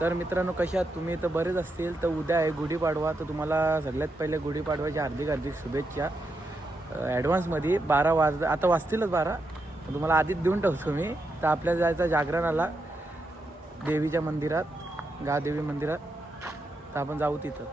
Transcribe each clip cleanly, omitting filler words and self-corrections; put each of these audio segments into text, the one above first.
तर मित्रांनो कशा आहात तुम्ही? तर बरेच असतील. तर उद्या आहे गुढीपाडवा. तर तुम्हाला सगळ्यात पहिले गुढीपाडव्याच्या हार्दिक हार्दिक शुभेच्छा. ॲडव्हान्समध्ये 12 आता वाजतीलच 12. तुम्हाला आधीच देऊन ठेवतो मी. तर आपल्याला जायचं जागरणाला देवीच्या मंदिरात, गादेवी मंदिरात. तर आपण जाऊ तिथं.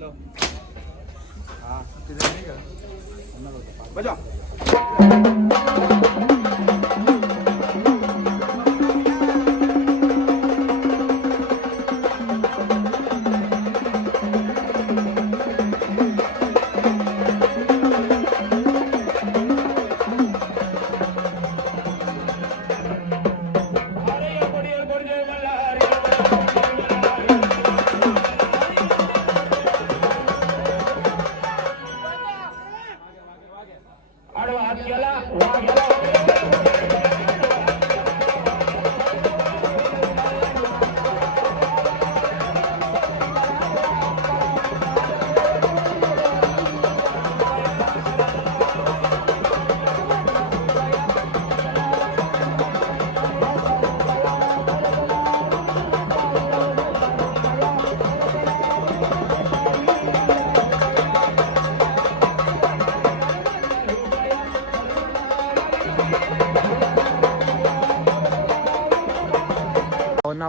हॅलो हा तिथे नाही का बजा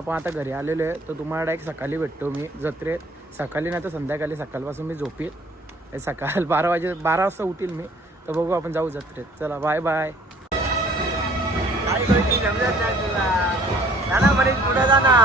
आपण आता घरी आलेलो आहे तर तुम्हाला डायरेक्ट सकाळी भेटतो मी जत्रेत सकाळी नाही तर संध्याकाळी सकाळपासून मी झोपील सकाळ 12 वाजता उठील मी तर बघू आपण जाऊ जत्रेत चला बाय बाय पुढे जा ना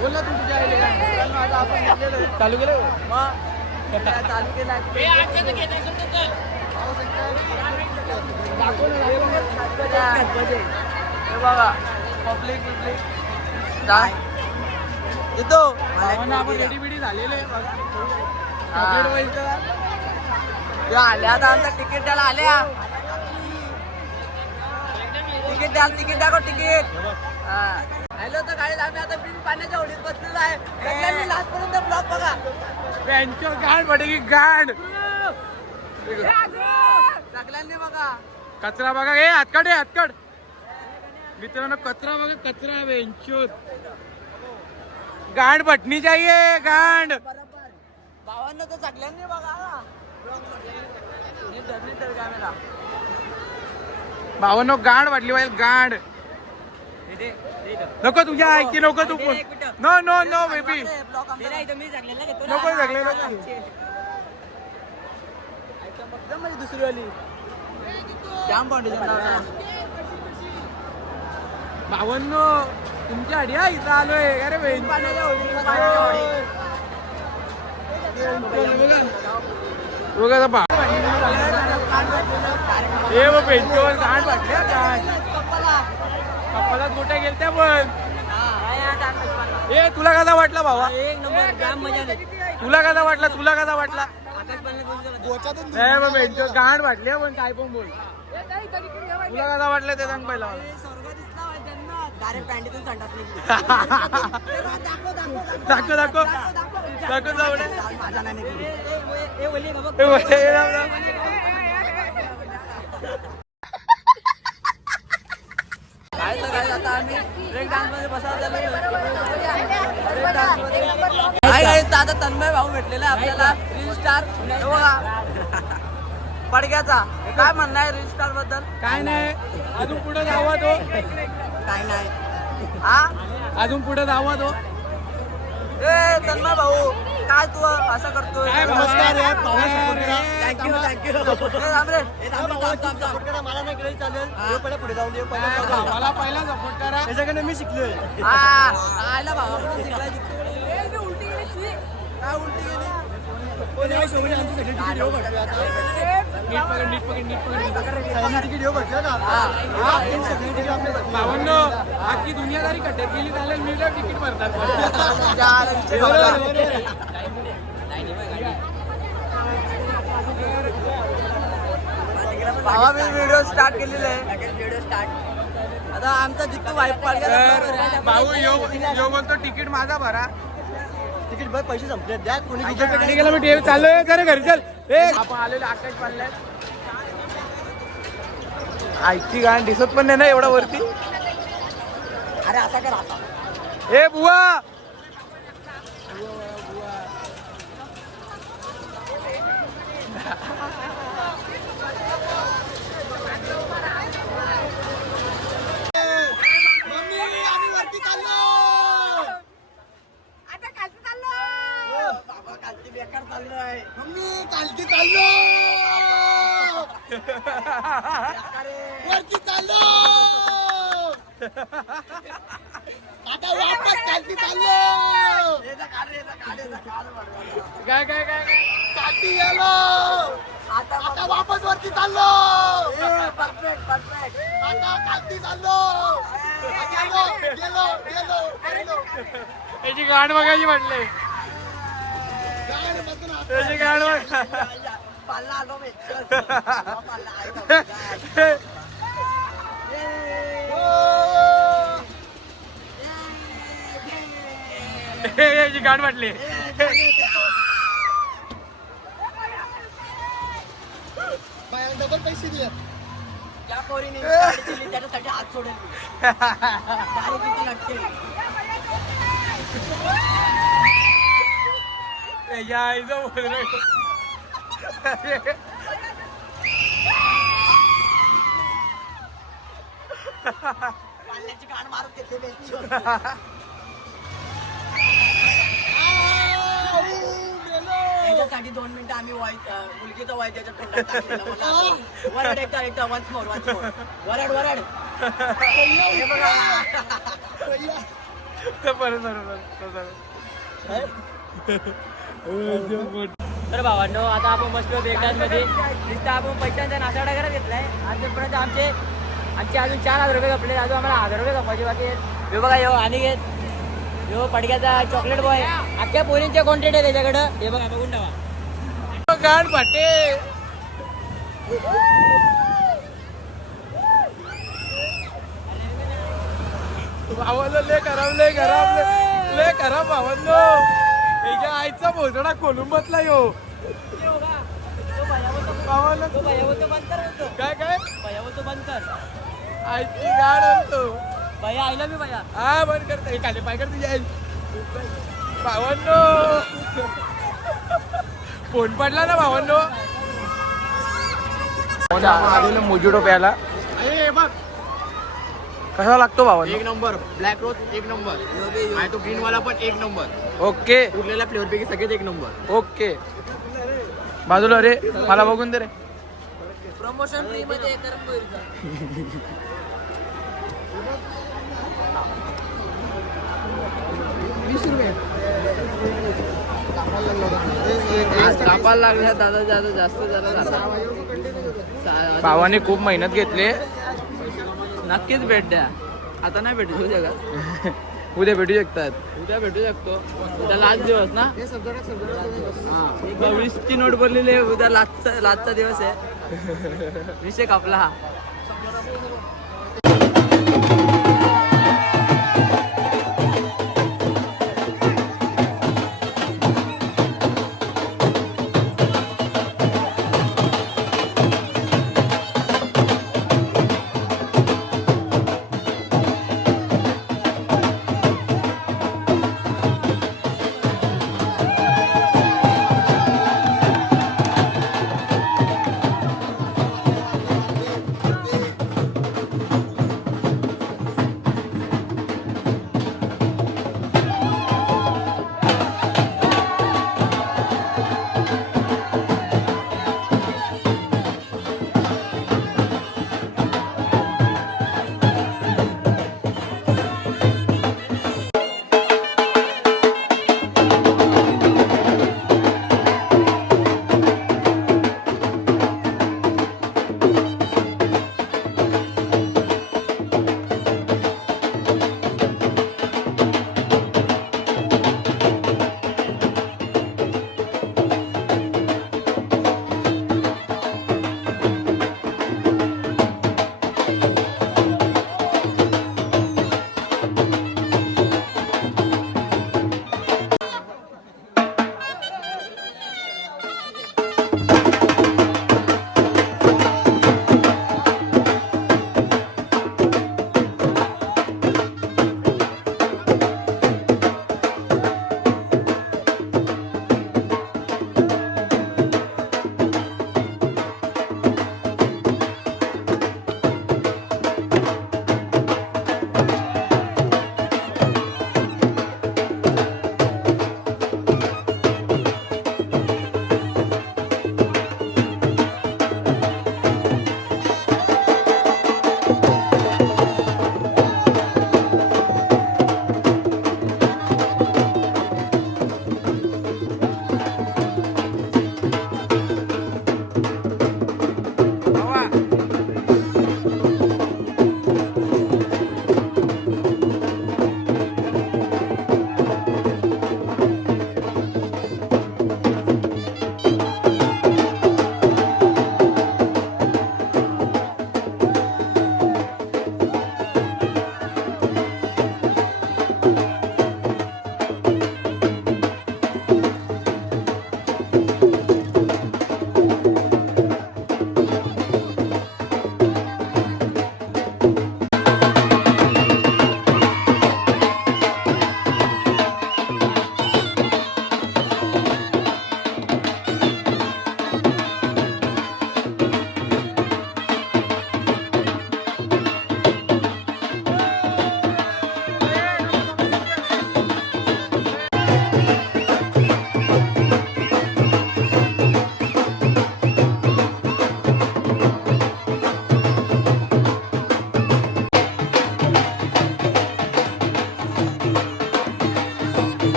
बोलला तू तुझ्या चालू केलं चालू केला बघा पब्लिक येतो आपण रेडी बिडी झालेले आल्या आता आमचा तिकीट द्यायला आल्या तिकीट द्या तिकीट द्या तिकीट हॅलो तर गाडी आम्ही आता पाण्याच्या होडीत बसलेलो आहे सगळ्यांनी लास्टपर्यंत ब्लॉग बघा बँचर गांड पडेगी गांड सगळ्यांनी बघा कचरा बघा हे हातकड मित्रांनो कचरा बघा कचरा बेंचूर गांड भटनी चाहिए गांड भावांना तर सगळ्यांनी बघा भावांनो गांड वाटली पाहिजे गांड नको तुझ्या ऐकी नको तू नो नो नो बेबी नको जगले दुसरी वाली जाम फाउंडेशन भावांनो तुमच्या आडी हा इथं आलोय अरे बहीण बघा हे मग बेंचवर गाण वाटले काय कप्पालात गोट्या गेलत्या पण ए तुला कसा वाटला भावा एक नंबर जाम मजा तुला कसा वाटला गांड वाटले पण काय पण बोल तुला कसा वाटलं ते सांग पहिला दाखव आता आम्ही ब्रेक डान्स मध्ये आता तन्मय भाऊ भेटलेला आपल्याला रील स्टार पडग्याचा काय म्हणणं आहे रील स्टार बद्दल काय नाही अजून पुढे जावा तो काय नाही हा अजून पुढे जावा तो ए तन्मय भाऊ काय तू असं करतोय नमस्कार थँक्यू मला नाही केलं चालेल पुढे जाऊन दे मला पहिला सपोर्ट करा त्याच्याकडे मी शिकलोय आयला भावाकडून शिकलाय उलटी भावांनो आखी दुनियादारी कट्ट्यात गेली चालेल मी तिकीट भरतात भावा मी व्हिडिओ स्टार्ट केलेला आहे आता आमचा जितकं वाईफ पाडला भाऊ यो बोलतो तिकीट माझा भरा तिकीट बघ पैसे संपले द्या कोणी गेला मी चाललोय खरं घरी चल आपण आलेलो आकाश पाडलाय आईची गाण दिसत पण नाही ना एवढा वरती अरे असा कर आता. ए बुवा वरती चाललो आता वापस खालती चाललो. काय काय काय खालती गेलो आता वापस वरती चाललो. Perfect perfect. आता खालती चाललो. गेलो गेलो गेलो गेलो. याची गाण बघायची म्हटले त्याची गाण बघ पाल्ला आलो मी. याची गाण म्हटली डबल पैसे दिले त्या पोरीने गाडी दिली त्याच्यासाठी हात सोडेल. गाडी किती लागते. त्याच्या आईचं बोल पाल्याची गाण मारून घेतली बेंच. त्याच्यासाठी 2 मिनिटं आम्ही मुलगीचा वाय त्याच्या तोंडात टाकलेला. वरड एकदा वन्स मोर वरड वरड. हे बघा तर भावांनो आता आपण बसलो बेकाज मध्ये. नुसतं आपण पैशांचा नाश्ता वगैरे घेतलाय. आजपर्यंत आमचे अजून 4,000 रुपये कपले. अजून आम्हाला 1,000 रुपये कपायचे बाकी आहेत. हे बघा यो आणि घेत यो पडक्याचा चॉकलेट बॉय. अख्ख्या पोरींचे कॉन्टेंट आहे त्याच्याकडं. हे बघा बघून ठेवा. गाण पाटे भावाला लय खराब लय खराब लय खराब भावांनो. याच्या आईचा भोसडा कोलंबतला यो भावाला. काय काय आईची गाड आणतो भैया आईला मी भैया. हा बंद करते खाली पाय कर तुझी आई भावांनो. फोन पडला ना भावांनो. आलेलं मोजिटो प्यायला कसा लागतो भावांनो. एक नंबर. ब्लॅक रोज एक नंबर. आणि तो ग्रीन वाला पण एक नंबर. ओके उरलेल्या फ्लेवर पैकी सगळेच एक नंबर. ओके बाजूला रे मला बघून दे रे. प्रमोशन फ्री मध्ये कापायला लागल्या दादा जास्त भावाने खूप मेहनत घेतली. नक्कीच भेट द्या. आता नाही भेटू जगात. उद्या भेटू शकतात. उद्या भेटू शकतो. उद्या लास्ट दिवस ना. 20ची नोट भरलेली आहे. उद्या लास्टचा दिवस आहे. विषय कापला हा.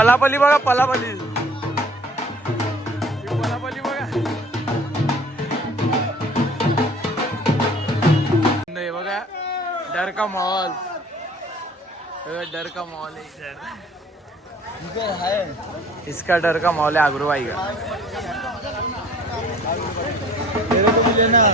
पलापली बघा, पलापली पलापली बघा. नाही बघा, डर का माहौल, डर का माहौल है. इसका डर का माहौल है आगरू भाई का. मेरे को भी लेना.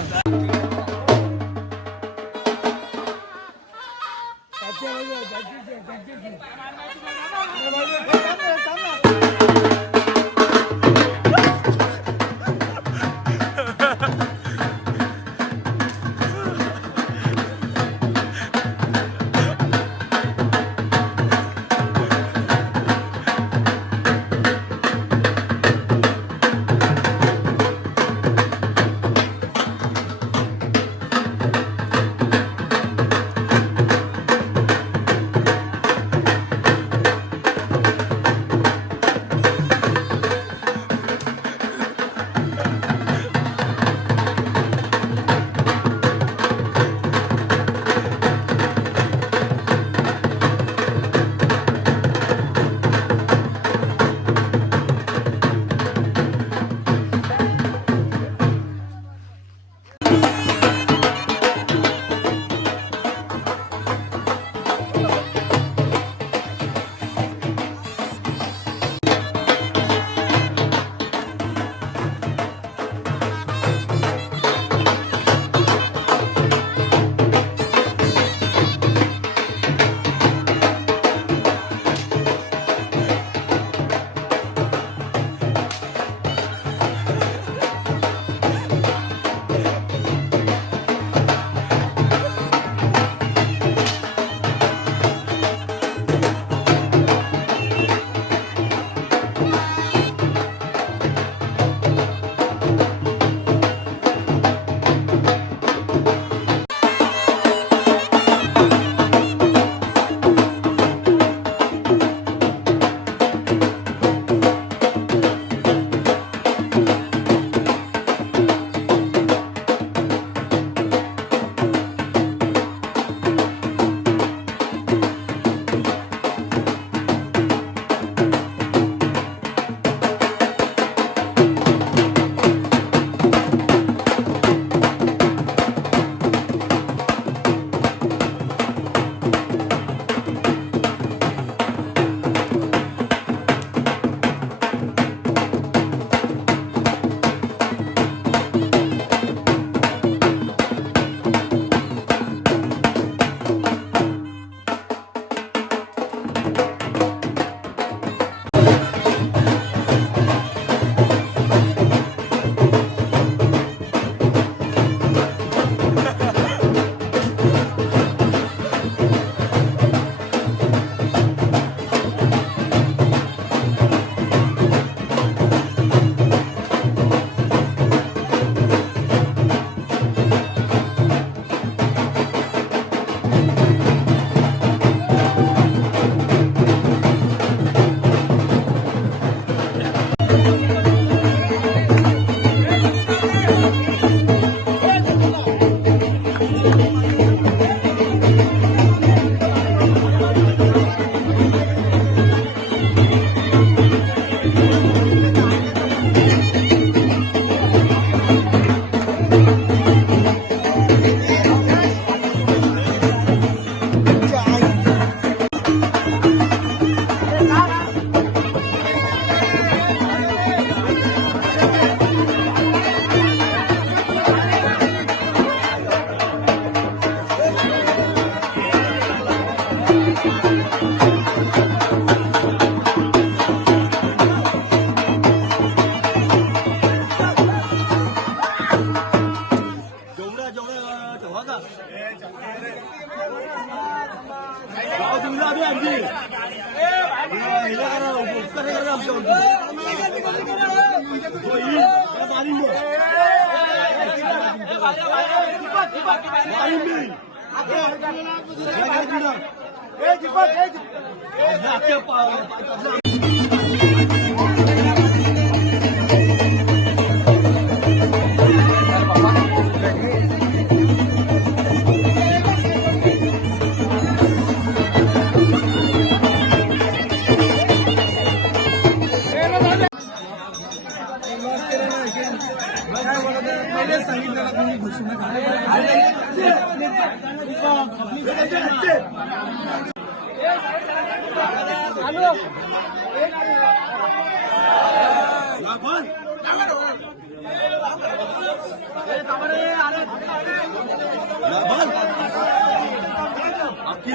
आपकी